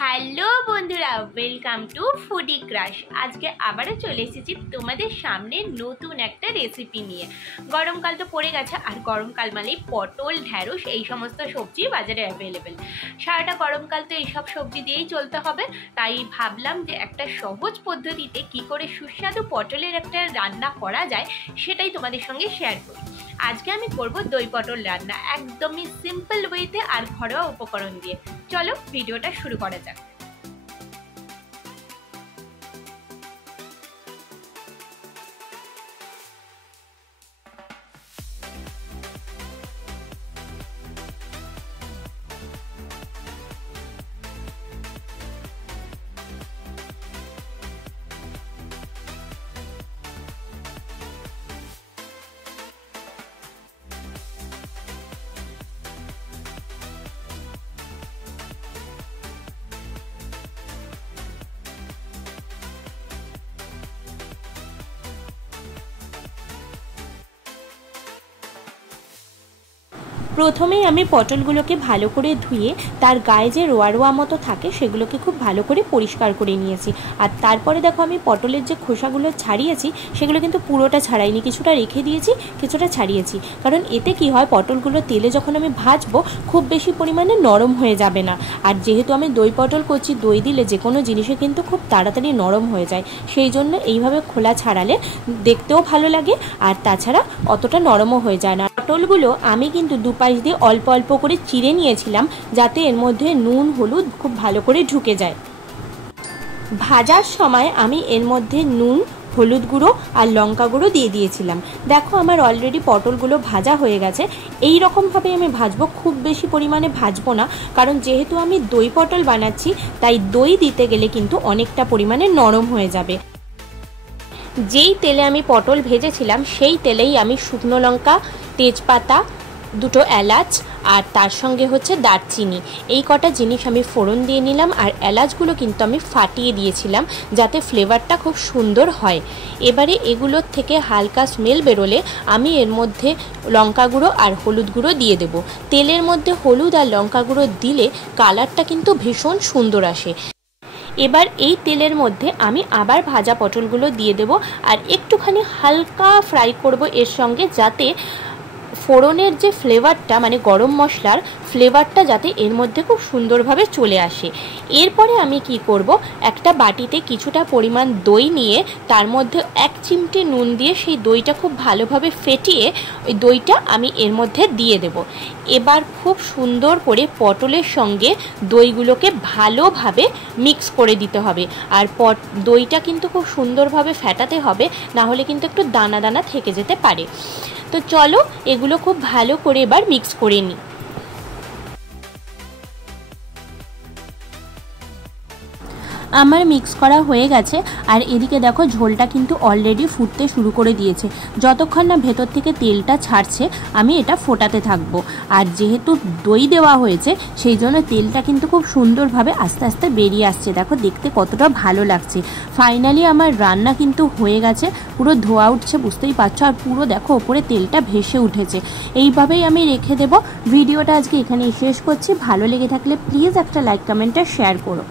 Hello বন্ধুরা, welcome to foodie crush. আজকে আবারও চলে এসেছি তোমাদের সামনে নতুন একটা রেসিপি নিয়ে। গরমকাল তো পড়ে গেছে, আর গরমকাল মানেই পটল, ঢ্যাঁড়স এই সমস্ত সবজি বাজারে অ্যাভেলেবেল। সারাটা গরমকাল তো এইসব সবজি দিয়েই চলতে হবে, তাই ভাবলাম যে একটা সহজ পদ্ধতিতে কি করে সুস্বাদু পটলের একটা রান্না করা যায় সেটাই তোমাদের সঙ্গে শেয়ার করি। আজকে আমি করব দই পটল রান্না, একদমই সিম্পল ওয়েতে আর ঘরোয়া উপকরণ দিয়ে। চলো ভিডিওটা শুরু করা যাক। প্রথমেই আমি পটলগুলোকে ভালো করে ধুয়ে তার গায়ে যে রোয়া রোয়া মতো থাকে সেগুলোকে খুব ভালো করে পরিষ্কার করে নিয়েছি। আর তারপরে দেখো আমি পটলের যে খোসাগুলো ছাড়িয়েছি সেগুলো কিন্তু পুরোটা ছাড়াইনি, কিছুটা রেখে দিয়েছি, কিছুটা ছাড়িয়েছি। কারণ এতে কি হয়, পটলগুলো তেলে যখন আমি ভাজবো খুব বেশি পরিমাণে নরম হয়ে যাবে না। আর যেহেতু আমি দই পটল করছি, দই দিলে যে কোনো জিনিসে কিন্তু খুব তাড়াতাড়ি নরম হয়ে যায়, সেই জন্য এইভাবে খোলা ছাড়ালে দেখতেও ভালো লাগে, আর তাছাড়া অতটা নরমও হয়ে যায় না। পটলগুলো আমি কিন্তু দুপাশ দিয়ে অল্প অল্প করে চিড়ে নিয়েছিলাম, যাতে এর মধ্যে নুন হলুদ খুব ভালো করে ঢুকে যায়। ভাজার সময় আমি এর মধ্যে নুন, হলুদ গুঁড়ো আর লঙ্কা গুঁড়ো দিয়ে দিয়েছিলাম। দেখো আমার অলরেডি পটলগুলো ভাজা হয়ে গেছে। এই রকমভাবে আমি ভাজবো, খুব বেশি পরিমাণে ভাজবো না, কারণ যেহেতু আমি দই পটল বানাচ্ছি তাই দই দিতে গেলে কিন্তু অনেকটা পরিমাণে নরম হয়ে যাবে। যেই তেলে আমি পটল ভেজেছিলাম সেই তেলেই আমি শুকনো লঙ্কা, তেজপাতা, দুটো এলাচ আর তার সঙ্গে হচ্ছে দারচিনি, এই কটা জিনিস আমি ফোড়ন দিয়ে নিলাম। আর এলাচগুলো কিন্তু আমি ফাটিয়ে দিয়েছিলাম যাতে ফ্লেভারটা খুব সুন্দর হয়। এবারে এগুলোর থেকে হালকা স্মেল বেরোলে আমি এর মধ্যে লঙ্কা গুঁড়ো আর হলুদ গুঁড়ো দিয়ে দেব। তেলের মধ্যে হলুদ আর লঙ্কা গুঁড়ো দিলে কালারটা কিন্তু ভীষণ সুন্দর আসে। এবার এই তেলের মধ্যে আমি আবার ভাজা পটলগুলো দিয়ে দেব, আর একটুখানি হালকা ফ্রাই করব এর সঙ্গে, যাতে ফোড়নের যে ফ্লেভারটা মানে গরম মশলার ফ্লেভারটা যাতে এর মধ্যে খুব সুন্দরভাবে চলে আসে। এরপরে আমি কি করব, একটা বাটিতে কিছুটা পরিমাণ দই নিয়ে তার মধ্যে 1 চিমটি নুন দিয়ে সেই দইটা খুব ভালোভাবে ফেটিয়ে ওই দইটা আমি এর মধ্যে দিয়ে দেব। এবার খুব সুন্দর করে পটলের সঙ্গে দইগুলোকে ভালোভাবে মিক্স করে দিতে হবে। আর দইটা কিন্তু খুব সুন্দরভাবে ফেটাতে হবে, না হলে কিন্তু একটু দানা দানা থেকে যেতে পারে। তো চলো এগুলো খুব ভালো করে এবার মিক্স করে নিই। আমার মিক্স করা হয়ে গেছে, আর এদিকে দেখো ঝোলটা কিন্তু অলরেডি ফুটতে শুরু করে দিয়েছে। যতক্ষণ না ভেতর থেকে তেলটা ছাড়ছে আমি এটা ফোটাতে থাকবো। আর যেহেতু দই দেওয়া হয়েছে সেই জন্য তেলটা কিন্তু খুব সুন্দরভাবে আস্তে আস্তে বেরিয়ে আসছে। দেখো দেখতে কতটা ভালো লাগছে। ফাইনালি আমার রান্না কিন্তু হয়ে গেছে, পুরো ধোয়া উঠছে, বুঝতেই পারছো। আর পুরো দেখো ওপরে তেলটা ভেসে উঠেছে। এইভাবেই আমি রেখে দেবো। ভিডিওটা আজকে এখানেই শেষ করছি। ভালো লেগে থাকলে প্লিজ একটা লাইক, কমেন্ট আর শেয়ার করো।